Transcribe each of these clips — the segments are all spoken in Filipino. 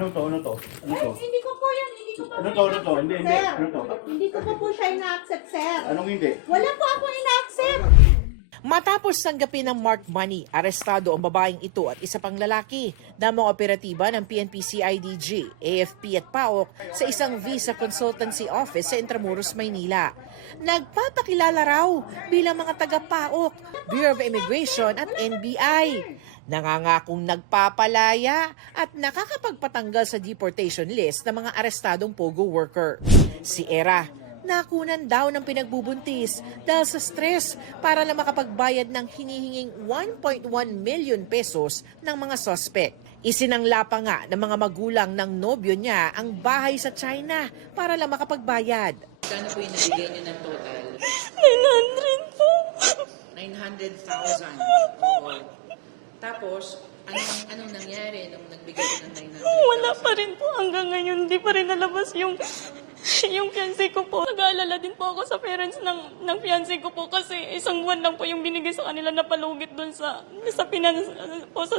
Ano to? Ano to? Ano to? Hindi ko po yan. Hindi ko po Ano to? Ano to? Hindi, hindi. sir. Ano to? Hindi ko po siya ina-accept, sir. Anong hindi? Wala po ako ina-accept. Matapos tanggapin ng marked money, arestado ang babaeng ito at isa pang lalaki na mga operatiba ng PNP-CIDG, AFP at PAOK sa isang visa consultancy office sa Intramuros, Maynila. Nagpapakilala raw bilang mga taga-PAOK, Bureau of Immigration at NBI. Nangangakong nagpapalaya at nakakapagpatanggal sa deportation list ng mga arestadong POGO worker. Si Era, nakunan daw ng pinagbubuntis dahil sa stress para lang makapagbayad ng hinihinging 1.1 million pesos ng mga suspect. Isinangla pa nga ng mga magulang ng nobyo niya ang bahay sa China para lang makapagbayad. Kano po yung nabigay niyo ng total? 900 po. 900,000. Oo. Tapos, anong nangyari nung nagbigay ko ng 900,000? Wala pa rin po hanggang ngayon. Hindi pa rin nalabas yung fiancé ko po. Nag-aalala din po ako sa parents ng fiancé ko po kasi isang buwan lang po yung binigay sa kanila na palugit doon sa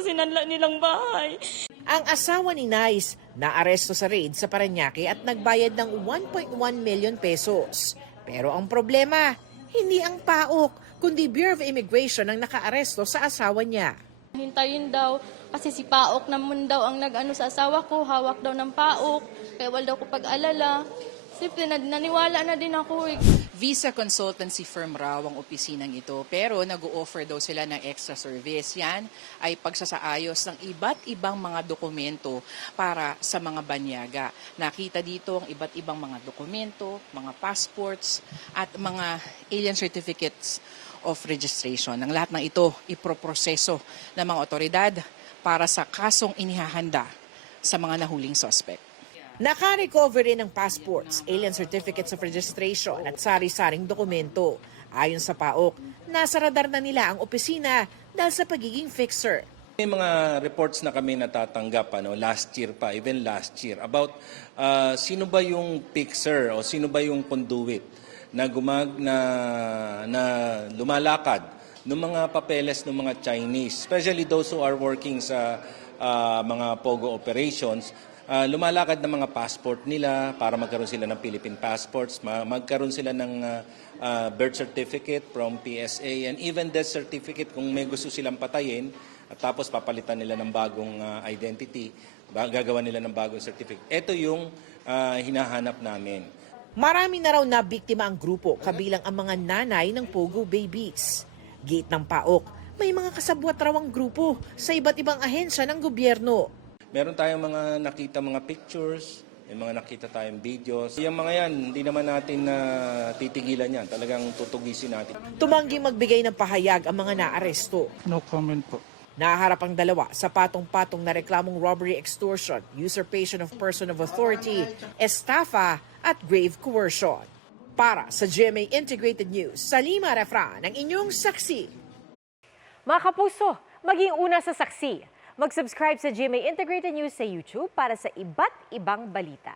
sinanla nilang bahay. Ang asawa ni Nice naaresto sa raid sa Parañaque at nagbayad ng 1.1 million pesos. Pero ang problema, hindi ang PAOK, kundi Bureau of Immigration ang nakaaresto sa asawa niya. Hintayin daw kasi si PAOK naman daw ang nag-ano sa asawa ko, hawak daw ng PAOK, kaya wala daw ko pag-alala. Siyempre, naniwala na din ako. Visa consultancy firm raw ang opisinang ito, pero nag-o-offer daw sila ng extra service. Yan ay pagsasaayos ng iba't ibang mga dokumento para sa mga banyaga. Nakita dito ang iba't ibang mga dokumento, mga passports at mga alien certificates of registration. Ang lahat ng ito iproproseso ng mga otoridad para sa kasong inihahanda sa mga nahuling suspect. Naka-recover rin ng passports, alien certificates of registration at sari-saring dokumento. Ayon sa PAOK, nasa radar na nila ang opisina dahil sa pagiging fixer. May mga reports na kami natatanggap last year pa, even last year, about sino ba yung fixer o sino ba yung conduit na lumalakad ng mga papeles ng mga Chinese, especially those who are working sa mga POGO operations. Lumalakad ng mga passport nila para magkaroon sila ng Philippine passports, magkaroon sila ng birth certificate from PSA and even death certificate kung may gusto silang patayin at tapos papalitan nila ng bagong identity, gagawa nila ng bagong certificate. Ito yung hinahanap namin. Marami na raw na biktima ang grupo kabilang ang mga nanay ng POGO babies. Gate ng PAOK, may mga kasabwat raw ang grupo sa iba't ibang ahensya ng gobyerno. Meron tayong mga nakita mga pictures, may mga nakita tayong videos. Yung mga yan, hindi naman natin titigilan yan. Talagang tutugisin natin. Tumanggi magbigay ng pahayag ang mga naaresto. No comment po. Naharap ang dalawa sa patong-patong na reklamong robbery, extortion, usurpation of person of authority, estafa at grave coercion. Para sa GMA Integrated News, Salima Refran, ang inyong saksi. Mga kapuso, maging una sa saksi. Mag-subscribe sa GMA Integrated News sa YouTube para sa iba't ibang balita.